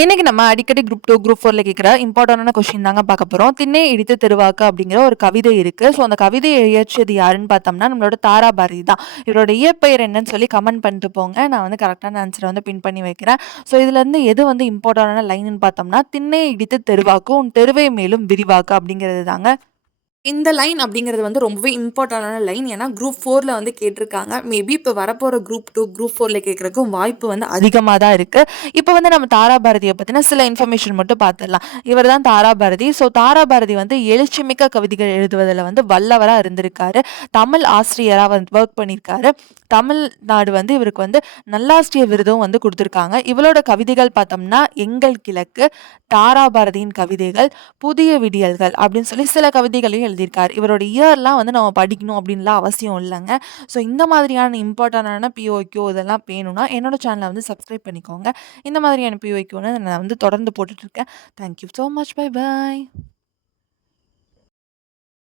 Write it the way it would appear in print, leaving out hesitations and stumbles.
இன்னைக்கு நம்ம அடிக்கடி குரூப் 2, குரூப் 4ல கேட்குற இம்பார்ட்டன்டான கொஸ்டின் தாங்க பார்க்க போறோம். "திண்ணை இடித்து தெருவாக்கு" அப்படிங்கிற ஒரு கவிதை இருக்கு. ஸோ அந்த கவிதைய இயற்றியது யாருன்னு பார்த்தோம்னா, நம்மளோட தாரா பாரதி தான். இவரோட இயற்பெயர் என்னன்னு சொல்லி கமெண்ட் பண்ணிட்டு போங்க. நான் வந்து கரெக்டான ஆன்ஸர வந்து பின் பண்ணி வைக்கிறேன். ஸோ இதுலேருந்து எது வந்து இம்பார்ட்டன்டான லைன்ன்னு பார்த்தோம்னா, "திண்ணை இடித்து தெருவாக்கு, உன் தெருவை மேலும் விரிவாக்கு" அப்படிங்கிறது தாங்க. இந்த லைன் அப்படிங்கிறது வந்து ரொம்பவே இம்பார்ட்டன்டான லைன். ஏன்னா குரூப் 4ல வந்து கேட்டிருக்காங்க. மேபி இப்போ வரப்போற குரூப் 2, குரூப் 4ல கேட்கறதுக்கும் வாய்ப்பு வந்து அதிகமா தான் இருக்கு. இப்போ வந்து நம்ம தாரா பாரதிய பத்தின சில இன்ஃபர்மேஷன் மட்டும் பார்த்துடலாம். இவர் தான் தாரா பாரதி. ஸோ தாரா பாரதி வந்து எழுச்சிமிக்க கவிதைகள் எழுதுவதில வந்து வல்லவரா இருந்திருக்காரு. தமிழ் ஆசிரியரா வந்து ஒர்க் பண்ணியிருக்காரு. தமிழ்நாடு வந்து இவருக்கு வந்து நல்லாசிரியர் விருதும் வந்து குடுத்துருக்காங்க. இவளோட கவிதைகள் பார்த்தோம்னா, "எங்கள் கிழக்கு", தாரா பாரதியின் கவிதைகள், "புதிய விடியல்கள்" அப்படின்னு சொல்லி சில கவிதைகளையும் எழுதியிருக்காரு. இவரோட இயர்லாம் வந்து நம்ம படிக்கணும் அப்படின்லாம் அவசியம் இல்லங்க. ஸோ இந்த மாதிரியான இம்பார்ட்டன்டான பிஓக்யூ இதெல்லாம் வேணும்னா, என்னோட சேனல வந்து சப்ஸ்கிரைப் பண்ணிக்கோங்க. இந்த மாதிரியான பிஓக்யூன்னு நான் வந்து தொடர்ந்து போட்டுட்ருக்கேன். Thank you so much. Bye bye.